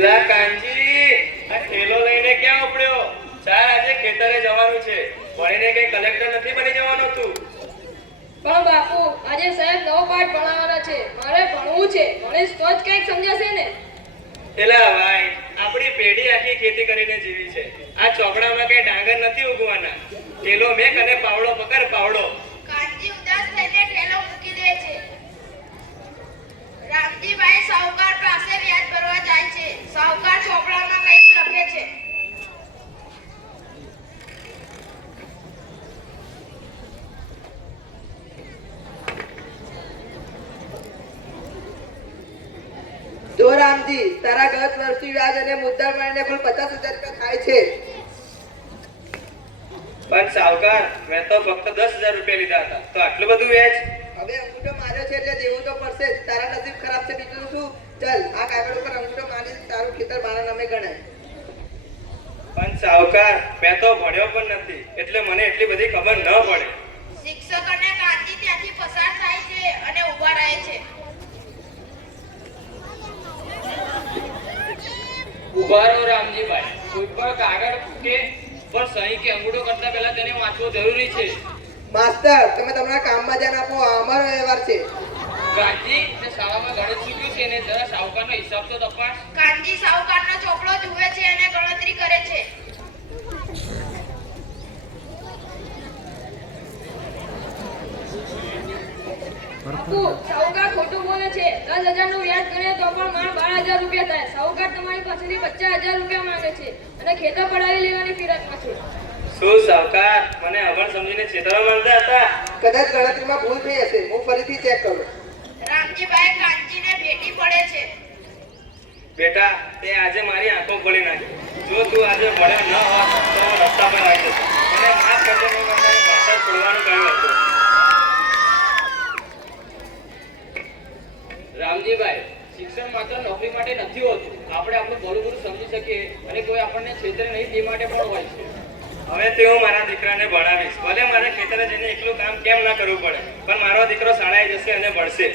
એલા કાંજી, આ થેલો લઈને ક્યાં ઉપડ્યો? ચાલ આજે ખેતરે જવાનું છે. ભણીને કઈ કલેક્ટર નથી બની જવાનો તું. પણ બાપુ આજે સાહેબ નવો પાઠ ભણાવવાના છે. મારે ભણવું છે. ભણીશ તો જ કંઈક સમજાશે ને. એલા ભાઈ, આપણી પેઢી આખી ખેતી કરીને જીવી છે. આ ચોકડામાં કઈ ડાંગર નથી ઉગવાના. થેલો મેક અને પાવડો પકડ પાવડો. કાંજી ઉદાસ થઈને ઠેલો મૂકી દે છે. રામજીભાઈ સાહુકાર પાસે વ્યાજ ભરવા જાય છે. સાહુકાર ચોપડામાં કંઈક લખે છે. જો રામજી, તારા ગત વર્ષથી વ્યાજ અને મુદ્દલ મળીને કુલ 50,000 રૂપિયા થાય છે. પણ સાવકાર, મેં તો ફક્ત 10,000 રૂપિયા લીધા હતા, તો આટલું બધું વ્યાજ? હવે અંગૂઠો માર્યો છે એટલે દેવું તો પડશે જ. તારા નસીબ ખરાબ છે બીજું શું. ચાલ આ કાગળ ઉપર અંગૂઠો મારી તારું ખેતર મારા નામે ગણાય. પણ સાવકાર, મેં તો ભણ્યો પણ નથી, એટલે મને એટલી બધી ખબર ન પડે. શિક્ષક અને કાંજી ત્યાંથી પસાર થાય છે અને ઊભા રહે છે. ઉભા રહો રામજીભાઈ. કોઈ પણ કાગળ કે પર સહી કે અંગૂઠો કરતા પહેલા તેને વાંચવો જરૂરી છે. માસ્તર, તમે તમારા કામમાં ધ્યાન આપો. આ અમારો વ્યવહાર છે. ગાંધી તે શાળામાં ગણિત શીખ્યું છે ને જરા સાવકારનો હિસાબ તો તપાસ. કાંજી સાહુકારનો ચોપડો જુએ છે અને ગણતરી કરે છે. બાપુ સાહુકાર ખોટું બોલે છે. 10,000 નું વ્યાજ ગણે તો પણ માંડ 12,000 રૂપિયા થાય. સાહુકાર તમારી પાસેથી 50,000 રૂપિયા માંગે છે અને ખેતર પડાવી લેવાની ફિરતમાં છે. શું સાવકાર, મને અભણ સમજીને છેતરવા માંગતા હતા? કદાચ ગણતરીમાં ભૂલ થઈ હશે. હું ફરીથી ચેક કરું. રામજીભાઈ કાંજીને ભેટી પડે છે. બેટા, તે આજે મારી આંખો ખોલી નાખી. જો તું આજે ભણ્યો ન હોત તો હું રસ્તા પર આવી જતો. મને માફ કરજો, મેં મને ભણતર છોડવાનું કહ્યું હતું. રામજીભાઈ, શિક્ષણ માત્ર નોકરી માટે નથી હોતું. આપણે આપણું ભલું બુરું સમજી શકીએ અને કોઈ આપણને છેતરે નહીં તે માટે પણ હોય છે. હવે તે હું મારા દીકરાને ભણાવીશ. ભલે મારે ખેતરે જઈને એકલું કામ કેમ ના કરવું પડે, પણ મારો દીકરો શાળાએ જશે અને ભણશે.